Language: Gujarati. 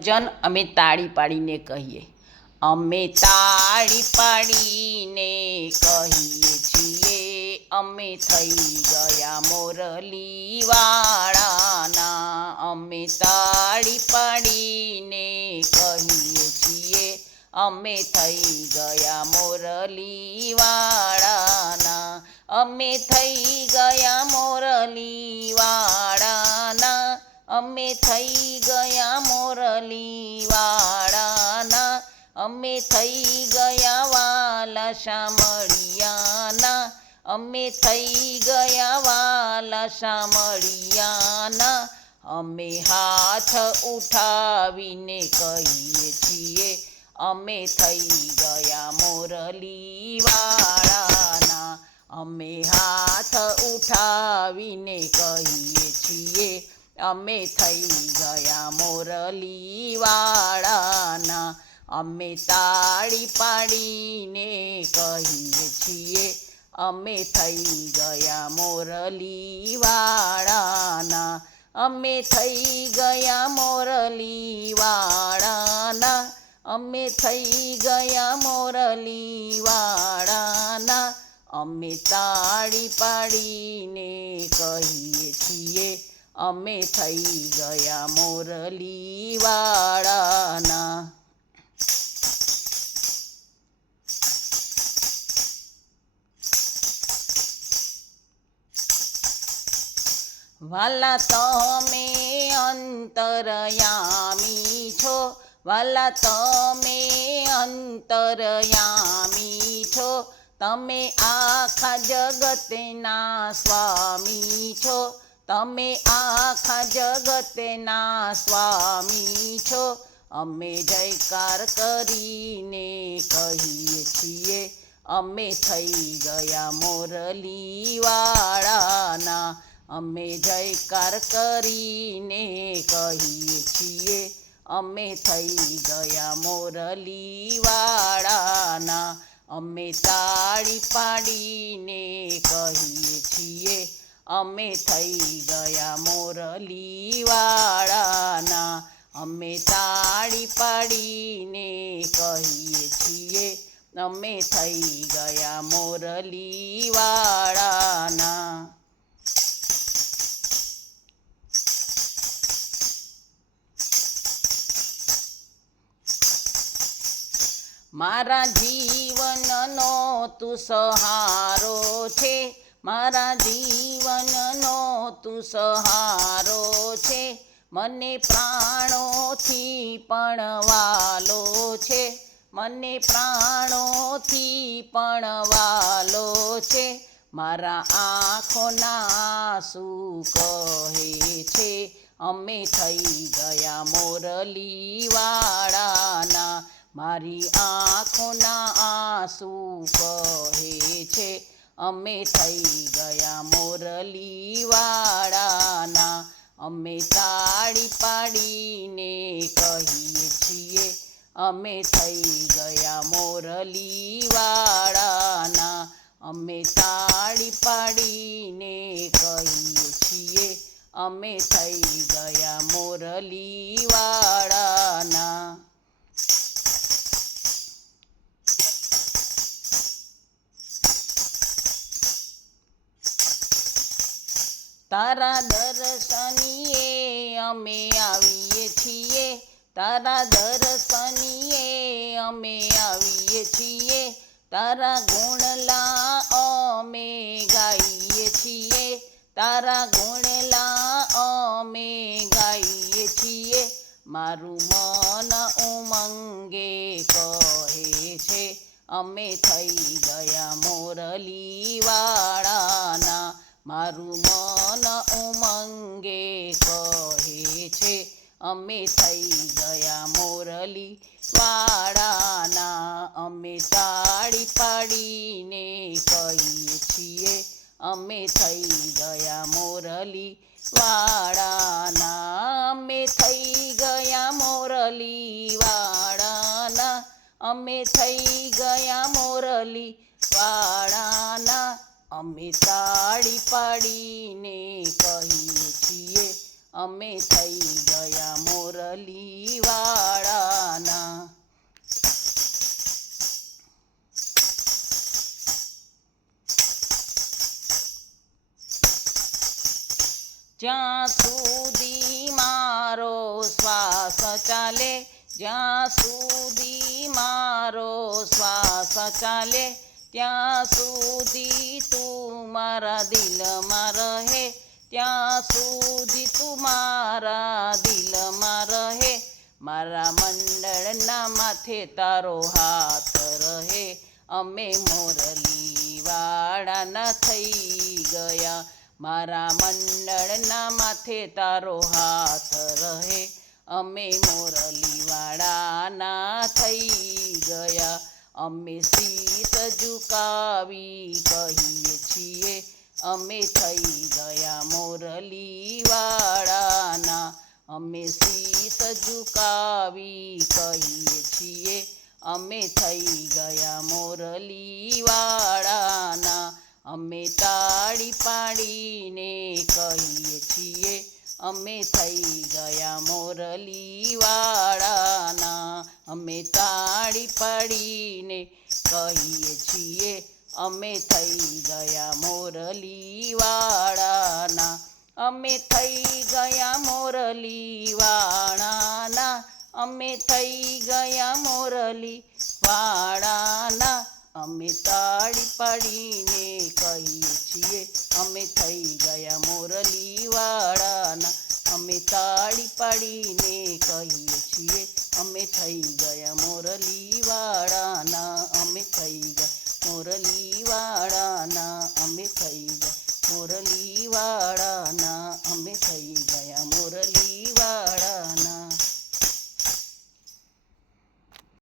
જન અમે તાળી પાડીને કહીએ, અમે તાળી પાડીને કહીએ છીએ, અમે થઈ ગયા મોરલીવાળાના. અમે તાળી પાડીને કહીએ છીએ, અમે થઈ ગયા મોરલીવાળાના. અમે થઈ ગયા મોરલીવાળાના. અમે થઈ ગયા મોરલીવાળાના. અમે થઈ ગયા વાલા શામળિયાના. અમે થઈ ગયા વાલા શામળિયાના. અમે હાથ ઉઠાવીને કહીએ છીએ, અમે થઈ ગયા મોરલીવાળાના. અમે હાથ ઉઠાવીને કહીએ છીએ, અમે થઈ ગયા મોરલીવાળાના. અમે તાળી પાડીને કહીએ છીએ, અમે થઈ ગયા મોરલીવાળાના. અમે થઈ ગયા મોરલીવાળાના. અમે થઈ ગયા મોરલીવાળાના. અમે તાળી પાડીને કહીએ છીએ, અમે થઈ ગયા મોરલીવાળાના. વાલા તમે અંતરયામી છો. વાલા તમે અંતરયામી છો. તમે આખા જગતના સ્વામી છો. તમે આખા જગતના સ્વામી છો. અમે જયકાર કરીને કહીએ છીએ, અમે થઈ ગયા મોરલીવાળાના. અમે જયકાર કરીને કહીએ છીએ, અમે થઈ ગયા મોરલીવાળાના. અમે તાળી પાડીને કહીએ છીએ, અમે થઈ ગયા મોરલીવાળાના. અમે તાળી પાડીને કહીએ છીએ, અમે થઈ ગયા મોરલીવાળાના. મારા જીવનનો તું સહારો છે. મારા જીવનનો તું સહારો છે. મને પ્રાણોથી પણ વાલો છે. મને પ્રાણોથી પણ વાલો છે. મારા આંખોના આંસુ કહે છે, અમે થઈ ગયા મોરલીવાળાના. મારી આંખોના આંસુ કહે છે, અમે થઈ ગયા મોરલીવાળાના. અમે તાળી પાડીને કહીએ છીએ, અમે થઈ ગયા મોરલીવાળાના. અમે તાળી પાડીને કહીએ છીએ, અમે થઈ ગયા મોરલીવાળાના. તારા દર્શનીએ અમે આવીએ છીએ. તારા દર્શનીએ અમે આવીએ છીએ. તારા ગુણલા અમે ગાઈએ છીએ. તારા ગુણલા અમે ગાઈએ છીએ. મારું મન ઉમંગે કહે છે, અમે થઈ ગયા મોરલીવાળાના. મારું મન ઉમંગે કહે છે, અમે થઈ ગયા મોરલીવાળાના. અમે તાળી પાડીને કહીએ છીએ, અમે થઈ ગયા મોરલીવાળાના. અમે થઈ ગયા મોરલીવાળાના. અમે થઈ ગયા મોરલીવાળાના. અમે તાળી પાડીને કહીએ છીએ, અમે થઈ ગયા મોરલીવાળા. જ્યાં સુધી મારો શ્વાસ ચાલે, જ્યાં સુધી મારો શ્વાસ ચાલે, ત્યાં સુધી તું મારા દિલમાં રહે, ત્યાં સુધી તું મારા દિલમાં રહે, મારા મંડળના માથે તારો હાથ રહે, અમે મોરલીવાળાના થઈ ગયા, મારા મંડળના માથે તારો હાથ રહે, અમે મોરલીવાળાના થઈ ગયા, અમે શીશ ઝુકાવી કહીએ છીએ, અમે થઈ ગયા મોરલીવાળાના, અમે શીશ ઝુકાવી કહીએ છીએ, અમે થઈ ગયા મોરલીવાળાના, અમે તાળી પાડીને કહીએ છીએ, અમે થઈ ગયા મોરલીવાળાના, અમે તાળી પાડીને કહીએ છીએ, અમે થઈ ગયા મોરલીવાળાના, અમે થઈ ગયા મોરલીવાળાના, અમે થઈ ગયા મોરલીવાળાના, અમે તાળી પાડીને કહીએ છીએ, અમે થઈ ગયા મોરલીવાળાના, અમે તાળી પાડીને કહીએ છીએ.